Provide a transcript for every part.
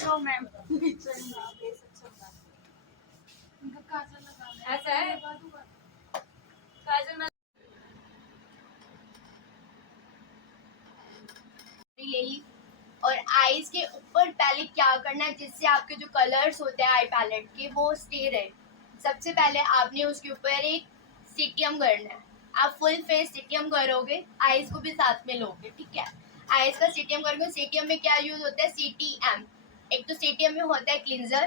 No ma'am, ऐसा है काजल मैं ले ली। और आईज के ऊपर पहले क्या करना है जिससे आपके जो कलर्स होते हैं आई पैलेट के वो स्टे रहे। सबसे पहले आपने उसके ऊपर एक सीटीएम करना है। आप फुल फेस सीटीएम करोगे, आईज को भी साथ में लोगे, ठीक है। आईज का सीटीएम करोगे। सीटीएम में क्या यूज होता है? सीटीएम। एक तो सीटीएम में होता है क्लींजर,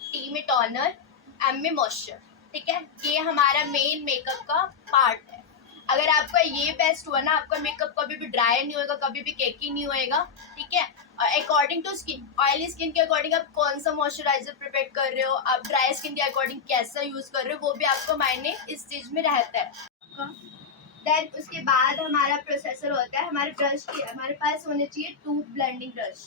टी में टोनर, एम में मॉइस्चर, ठीक है। ये हमारा मेन मेकअप का पार्ट है। अगर आपका ये बेस्ट हुआ ना, आपका मेकअप कभी भी ड्राई नहीं होएगा, कभी भी केकी नहीं होएगा, ठीक है। According to skin, oily skin के अकॉर्डिंग आप कौन सा मॉइस्चराइजर प्रिपेयर कर रहे हो, आप ड्राई स्किन के अकॉर्डिंग कैसा यूज कर रहे हो, वो भी आपको मायने इस चीज में रहता है। देन उसके बाद हमारा प्रोसेसर होता है। हमारे ब्रश की हमारे पास होने चाहिए 2 ब्लेंडिंग ब्रश।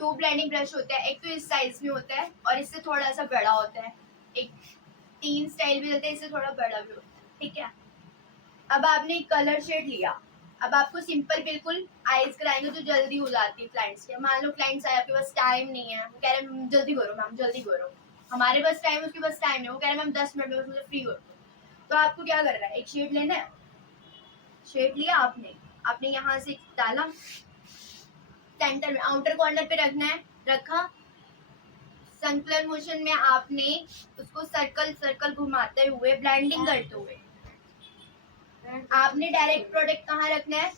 2 ब्लेंडिंग ब्रश होता है। एक तो इस साइज में होता है और इससे थोड़ा सा बड़ा होता है। एक 3 स्टाइल भी होता है, इससे थोड़ा बड़ा भी होता है, ठीक है। अब आपने एक कलर शेड लिया। अब आपको सिंपल बिल्कुल आईज कराएंगे जो जल्दी हो जाती है क्लाइंट्स के। मान लो क्लाइंट्स आए, आपके पास टाइम नहीं है, वो कह रहे हैं जल्दी करो मैम, जल्दी करो। हमारे पास टाइम, उसके पास टाइम नहीं, वो कह रहे हैं मैम 10 मिनट में मुझे फ्री कर दो। तो आपको क्या करना है? एक शेड लेना है। शेड लिया आपने यहाँ से डाला, सेंटर में आउटर कॉर्नर पे रखना है, रखा। सर्कुलर मोशन में आपने उसको सर्कल सर्कल घुमाते हुए, ब्लेंडिंग करते हुए आपने डायरेक्ट प्रोडक्ट कहाँ रखना है?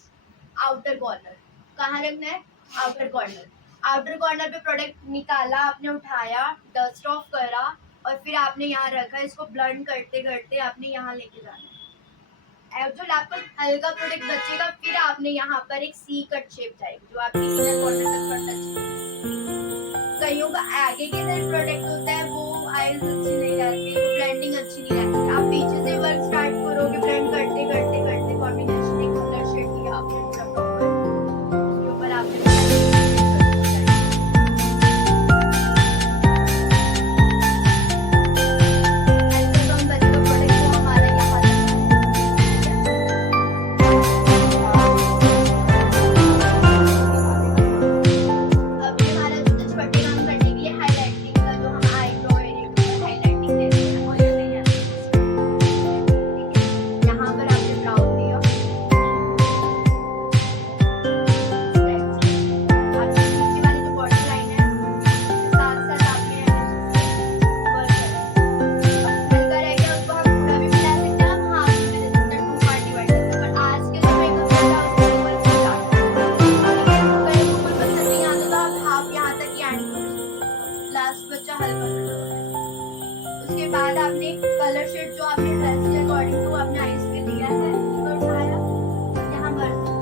Outer corner. कहाँ रखना है? Outer corner. आउटर कॉर्नर पे प्रोडक्ट निकाला आपने, उठाया, डस्ट ऑफ करा और फिर आपने यहाँ रखा। इसको ब्लेंड करते करते आपने यहाँ लेके जाना है। जो आपका हल्का प्रोडक्ट बचेगा, फिर आपने यहाँ पर एक सी कट शेप जाएगी जो आपके इनर कॉर्नर तक टच। कईयों का आगे के तरफ प्रोडक्ट होता है, वो आईज अच्छी नहीं रहती, वो ब्लेंडिंग अच्छी नहीं रहती। आप पीछे से वर्क स्टार्ट करोगे, ब्लेंड करते करते करते कॉम्बिनेशन एक कलर शेड लिया आपने पूरा प्रॉपर, उसके ऊपर आपने उसके बाद आपने कलर शेड जो आपने ड्रेस के अकॉर्डिंग टू आपने आईज पे दिया है, उसको उठाया, यहाँ भर दो।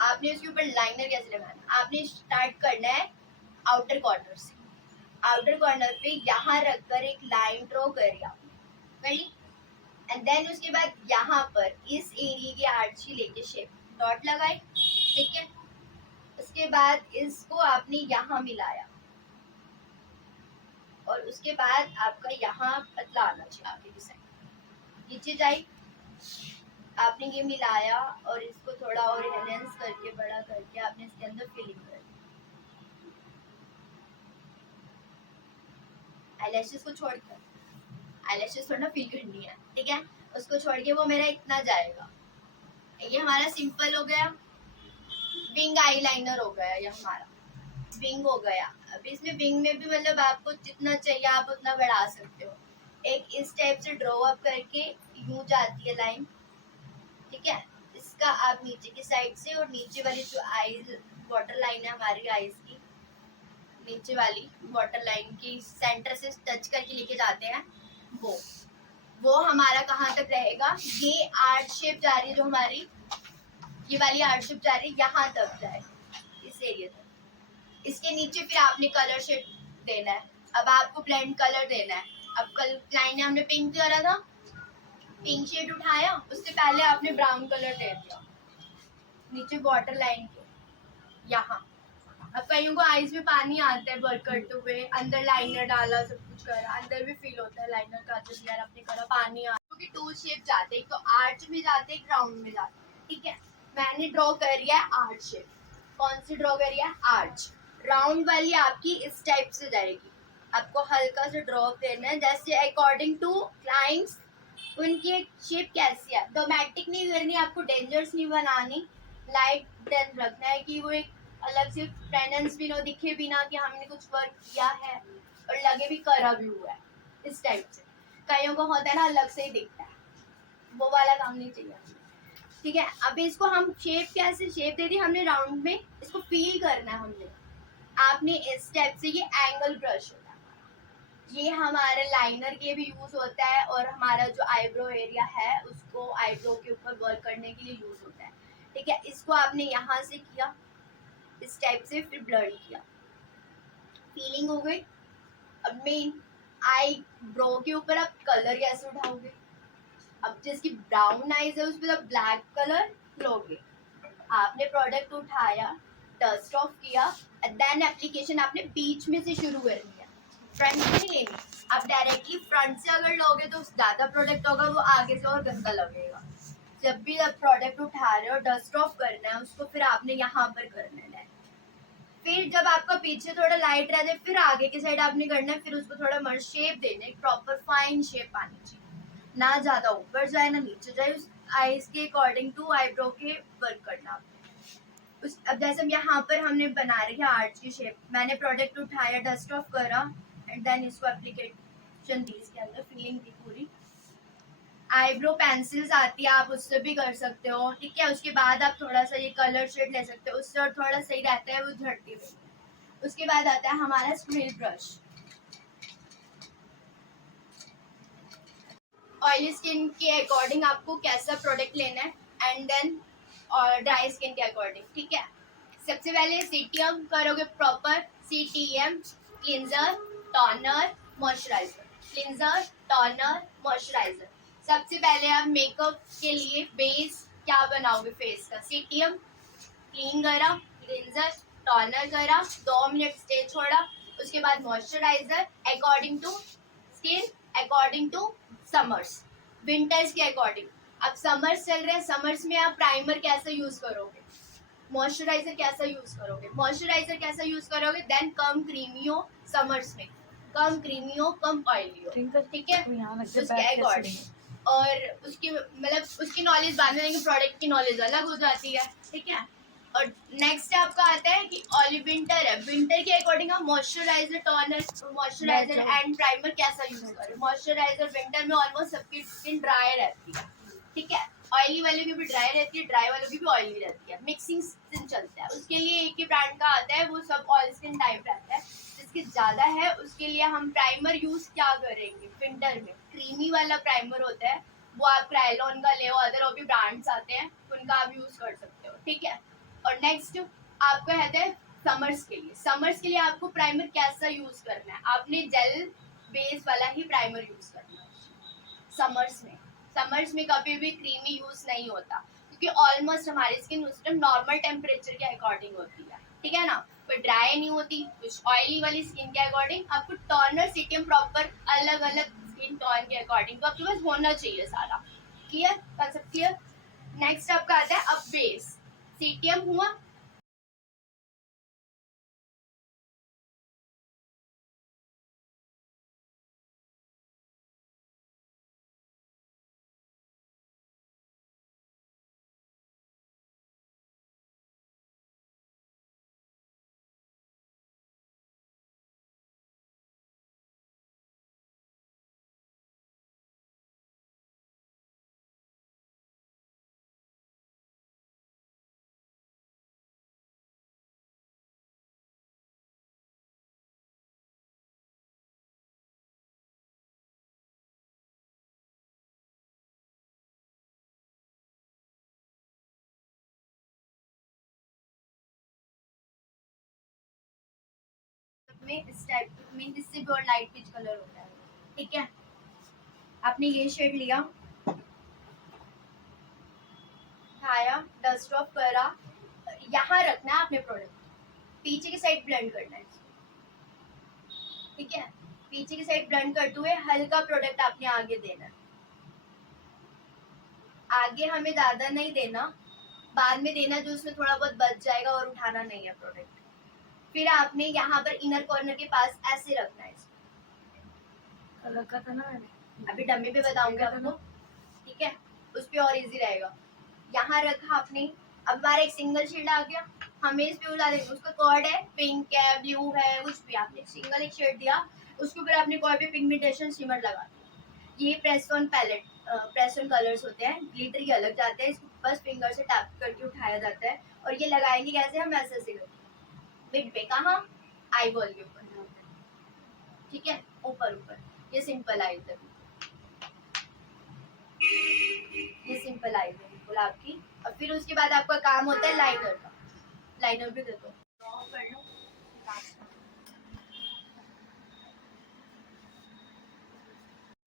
आपने उसके ऊपर लाइनर कैसे लगाना? आपने स्टार्ट करना है आउटर कॉर्नर से। आउटर कॉर्नर पे यहाँ रखकर एक लाइन ड्रॉ करी आपने, करी। एंड देन उसके बाद यहाँ पर इस एरिया की आर्ची लेके शेप डॉट लगाई, ठीक है। उसके बाद इसको आपने यहाँ मिलाया और उसके बाद आपका यहाँ पतला आना चाहिए आगे की साइड, नीचे जाए। आपने ये मिलाया और इसको थोड़ा और एनहेंस करके, बड़ा करके आपने इसके अंदर फिलिंग कर दी। आईलैशेस को छोड़ के, आईलैशेस थोड़ा फिल करनी है, ठीक है, उसको छोड़ के वो मेरा इतना जाएगा। ये हमारा सिंपल हो गया, विंग आईलाइनर हो गया, ये हमारा विंग हो गया। अब इसमें विंग में भी मतलब आपको जितना चाहिए आप उतना बढ़ा सकते हो। एक इस टाइप से ड्रॉ अप करके यूं जाती है लाइन, ठीक है, इसका आप नीचे की साइड से और नीचे वाली जो आईज वाटर लाइन है हमारी आईज की, नीचे वाली वाटर लाइन की सेंटर से टच करके लेके जाते हैं, वो हमारा कहाँ तक रहेगा, ये आर्ट शेप जा रही है जो हमारी, ये वाली आर्ट शेप जा रही है यहाँ तक जाए, इस एरिया तक। इसके नीचे फिर आपने कलर शेड देना है। अब आपको ब्लेंड कलर देना है। अब कल क्लाइंट ने हमने पिंक करा था, पिंक शेड उठाया, उससे पहले आपने ब्राउन कलर दे दिया नीचे वाटर लाइन के यहाँ। अब कईयों को आईज में पानी आता है वर्क करते हुए, अंदर लाइनर डाला, सब कुछ करा, अंदर भी फील होता है लाइनर का, जब यार आपने करा पानी आ, क्योंकि टू शेप जाते हैं, एक तो आर्च में जाते हैं, एक राउंड में जाते हैं, ठीक है। मैंने ड्रॉ करी है आर्च शेप। कौन सी ड्रॉ करी है, आर्च। राउंड वाली आपकी इस टाइप से जाएगी, आपको हल्का सा ड्रॉप देना है, जैसे अकॉर्डिंग टू क्लाइंट्स उनकी एक शेप कैसी है। डोमेटिक नहीं करनी, आपको डेंजरस नहीं बनानी, लाइट डेन रखना है कि वो एक अलग से प्रेजेंस भी ना दिखे, भी ना कि हमने कुछ वर्क किया है और लगे भी करा भी हुआ है, इस टाइप से। कईयों को होता है ना अलग से ही दिखता है, वो वाला काम नहीं चाहिए, ठीक है। अभी इसको हम शेप कैसे शेप दे दी हमने राउंड में, इसको फील करना है हमने। आपने इस स्टेप से, ये एंगल ब्रश होता है, ये हमारे लाइनर के भी यूज होता है और हमारा जो आईब्रो एरिया है उसको आईब्रो के ऊपर वर्क करने के लिए यूज होता है, ठीक है। इसको आपने यहाँ से किया इस टाइप से, फिर ब्लर किया, फीलिंग हो गई। अब मेन आई ब्रो के ऊपर आप कलर कैसे उठाओगे, अब जिसकी ब्राउन आईज है उस पर ब्लैक कलर लोगे। आपने प्रोडक्ट उठाया, डस्ट ऑफ किया, देन एप्लीकेशन आपने बीच में से शुरू करनी है, फ्रंट से नहीं लेनी। आप डायरेक्टली फ्रंट से अगर लोगे तो ज्यादा प्रोडक्ट होगा, वो आगे से और गंदा लगेगा। जब भी आप प्रोडक्ट उठा रहे हो डस्ट ऑफ करना है उसको, फिर आपने यहाँ पर करना है। फिर जब आपका पीछे थोड़ा लाइट रह जाए फिर आगे की साइड आपने करना है, फिर उसको थोड़ा मर शेप देना है, प्रॉपर फाइन शेप आनी चाहिए, ना ज्यादा ऊपर जाए ना नीचे जाए, उस आईज के अकॉर्डिंग टू आईब्रो के वर्क करना आपने। अब जैसे यहाँ पर हमने बना रही है आर्च की शेप, मैंने प्रोडक्ट उठाया, डस्ट ऑफ करा एंड देन इसको एप्लीकेशन दी, इसके अंदर फीलिंग दी पूरी। आईब्रो पेंसिल्स आती है, आप उससे भी कर सकते हो, ठीक है। उसके बाद आप थोड़ा सा ये कलर शेड ले सकते हो, उससे और थोड़ा सही रहता है, वो झड़ती हुई। उसके बाद आता है हमारा स्प्रे ब्रश। ऑयली स्किन के अकॉर्डिंग आपको कैसा प्रोडक्ट लेना है एंड देन और ड्राई स्किन के अकॉर्डिंग, ठीक है। सबसे पहले सीटीएम करोगे proper, CTM cleanser, toner, moisturiser, cleanser, toner, moisturiser. सबसे पहले आप मेकअप के लिए बेस क्या बनाओगे फेस का, सीटीएम क्लीन करा, क्लींजर, टोनर करा, 2 मिनट स्टे छोड़ा, उसके बाद moisturiser according to skin, according to summers, winters के अकॉर्डिंग। अब समर्स चल रहे हैं, समर्स में आप प्राइमर कैसा यूज करोगे, मॉइस्चराइजर कैसा यूज करोगे, मॉइस्चराइजर कैसा यूज करोगे, देन कम क्रीमी हो समर्स में, कम क्रीमी हो कम ऑयली हो, ठीक है, उसके अकॉर्डिंग। और उसकी मतलब उसकी नॉलेज बाद में लेंगे, प्रोडक्ट की नॉलेज अलग हो जाती है, ठीक है। और नेक्स्ट आपका आता है कि ऑलिव विंटर है, विंटर के अकॉर्डिंग आप moisturiser, toner, moisturiser and primer कैसा यूज करें। मॉइस्चराइजर विंटर में ऑलमोस्ट सबकी स्किन ड्राई रहती है, ठीक है, ऑयली वालों की भी ड्राई रहती है, ड्राई वालों की भी ऑयली रहती है, मिक्सिंग स्किन चलता है। उसके लिए एक ही ब्रांड का आता है, वो सब ऑयल स्किन टाइप रहता है। जिसकी ज्यादा है उसके लिए हम प्राइमर यूज क्या करेंगे, विंटर में क्रीमी वाला प्राइमर होता है, वो आप क्रायलॉन का ले, अदर और भी ब्रांड्स आते हैं उनका आप यूज कर सकते हो, ठीक है। और नेक्स्ट आपको कहते हैं समर्स के लिए, समर्स के लिए आपको प्राइमर कैसा यूज करना है, आपने जेल बेस वाला ही प्राइमर यूज करना है समर्स में। समर्स में कभी भी क्रीमी यूज नहीं होता, क्योंकि ऑलमोस्ट हमारी स्किन उस टाइम नॉर्मल टेम्परेचर के अकॉर्डिंग होती है, ठीक है ना, कोई ड्राई नहीं होती, कुछ ऑयली वाली स्किन के अकॉर्डिंग। आपको टोनर सीटीएम प्रॉपर अलग अलग स्किन टोन के अकॉर्डिंग तो आपके पास होना चाहिए सारा, क्लियर कंसेप्ट क्लियर। नेक्स्ट आपका आता है अब बेस, सीटीएम हुआ, में इस टाइप में इससे भी और लाइट पिच कलर होता है, ठीक है। आपने ये शेड लिया, उठाया, डस्ट ऑफ करा, यहाँ रखना है आपने प्रोडक्ट, पीछे की साइड ब्लेंड करना है, ठीक है। पीछे की साइड ब्लेंड करते हुए हल्का प्रोडक्ट आपने आगे देना है, आगे हमें ज्यादा नहीं देना, बाद में देना जो उसमें थोड़ा बहुत बच जाएगा, और उठाना नहीं है प्रोडक्ट। फिर आपने यहाँ पर इनर कॉर्नर के पास ऐसे रखना है, रखा था ना मैंने, अभी डम्मी पे बताऊंगी आपको, ठीक है, उस पे और इजी रहेगा। यहाँ रखा आपने, अब हमारा एक सिंगल शेड आ गया, हमें इस पे उड़ा देंगे, उसका कॉर्ड है, पिंक है, ब्लू है, कुछ भी, आपने सिंगल एक शेड दिया, उसके ऊपर आपने कॉर्ड पे पिगमेंटेशन शिमर लगा दिया। ये press on palette, press on colours होते हैं, ग्लिटर ये अलग जाते हैं, इसको बस फिंगर से टैप करके उठाया जाता है, और ये लगाएंगे कैसे, हम ऐसे ऐसे करके बिग पे, कहाँ, आई बॉल के ऊपर, ठीक है, ऊपर ऊपर, ये सिंपल आई है, ये सिंपल आई है बिल्कुल आपकी। और फिर उसके बाद आपका काम होता है लाइनर का, लाइनर भी दे दो, ड्रॉ कर लो,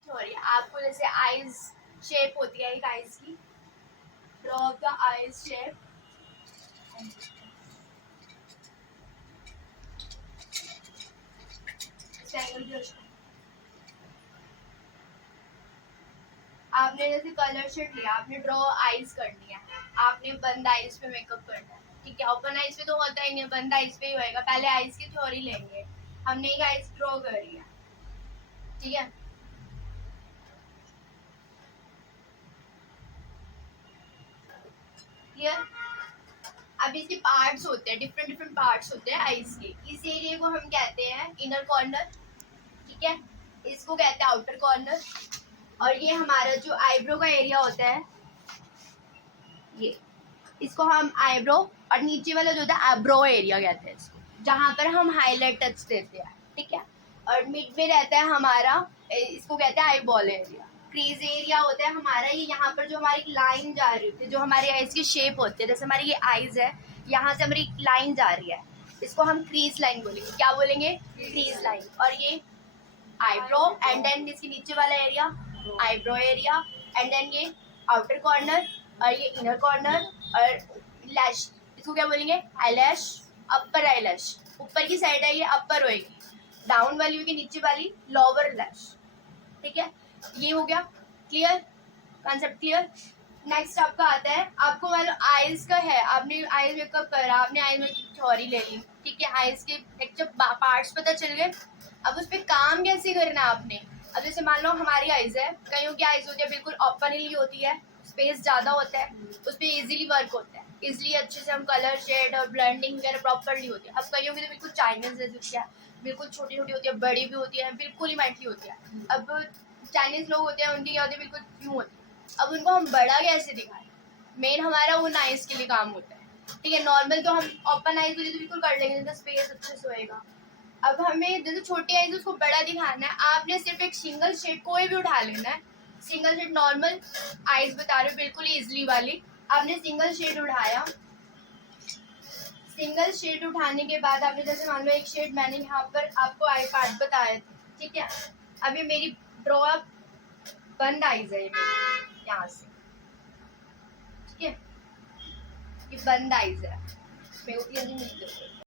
सॉरी, आपको जैसे आईज शेप होती है एक आईज की, ड्रॉ द आईज शेप, आपने जैसे कलर शेड लिया, आपने ड्रॉ आईज करनी है, आपने बंद आईज पे मेकअप करना है, ठीक है। ओपन आईज पे तो होता ही नहीं, बंद आईज पे ही होएगा। पहले आईज की थ्योरी लेंगे, हमने एक आईज ड्रॉ करी है, ठीक है। क्लियर? अब इसके पार्ट्स होते हैं, डिफरेंट डिफरेंट पार्ट्स होते हैं आईज के। इस एरिया को हम कहते हैं इनर कॉर्नर, ठीक है, इसको कहते हैं आउटर कॉर्नर, और ये हमारा जो आईब्रो का एरिया होता है, ये इसको हम आईब्रो, और नीचे वाला जो होता है आईब्रो एरिया कहते हैं इसको, जहाँ पर हम हाईलाइट टच देते हैं, ठीक है। और मिड में रहता है हमारा, इसको कहते हैं eye ball area. Crease area होता है हमारा, ये यहाँ पर जो हमारी लाइन जा रही होती है, जो हमारी आईज की शेप होती है, जैसे हमारी ये आईज है, यहाँ से हमारी लाइन जा रही है, इसको हम क्रीज लाइन बोलेंगे, क्या बोलेंगे, क्रीज लाइन। और ये आईब्रो, एंड देन इसके नीचे वाला area eyebrow area, and then ये आउटर कॉर्नर, और ये इनर कॉर्नर, और लैश, इसको क्या बोलेंगे, आईलैश, अपर आईलैश, ऊपर की साइड है ये अपर होएगी, डाउन वाली होगी नीचे वाली लोअर लैश, ठीक है। ये हो गया क्लियर, कॉन्सेप्ट क्लियर। नेक्स्ट आपका आता है, आपको मतलब आईज का है, आपने आईज मेकअप करा, आपने आईज में थ्योरी ले ली, ठीक है, आईज के एक जब पार्ट्स पता चल गए, अब उस पर काम कैसे करना है आपने। अब जैसे मान लो हमारी आईज है, कईयों की आईज होती है बिल्कुल ओपनली होती है, स्पेस ज़्यादा होता है, उस पर ईजिली वर्क होता है, इजिली अच्छे से हम कलर शेड और ब्लेंडिंग वगैरह प्रॉपरली होती है। अब कईयों की तो बिल्कुल चाइनीज जैसी होती है, बिल्कुल छोटी छोटी होती है, बड़ी भी होती है, बिल्कुल ही मैटली होती है। अब चाइनीज लोग होते हैं, उनकी क्या होती है, बिल्कुल यूँ होती है। अब उनको हम बड़ा कैसे दिखाएं, मेन हमारा वो आईज के लिए काम होता है, ठीक है। नॉर्मल तो हम ओपन आईज तो बिल्कुल कर लेंगे, जैसे स्पेस अच्छे से होएगा। अब हमें जैसे छोटी आईज उसको बड़ा दिखाना है, आपने सिर्फ एक सिंगल शेड कोई भी उठा लेना है, सिंगल शेड नॉर्मल आईज बता रहे हो बिल्कुल इजली वाली, आपने सिंगल शेड उठाया, सिंगल शेड उठाने के बाद आपने जैसे मान लो एक शेड मैंने यहाँ पर आपको आई पार्ट बताया था, ठीक है। अभी मेरी ड्रॉ बंद आईज है, ये मेरी यहाँ से, ठीक है, ये बंद आईज है, मेरे को क्लियर नहीं दिख रहा।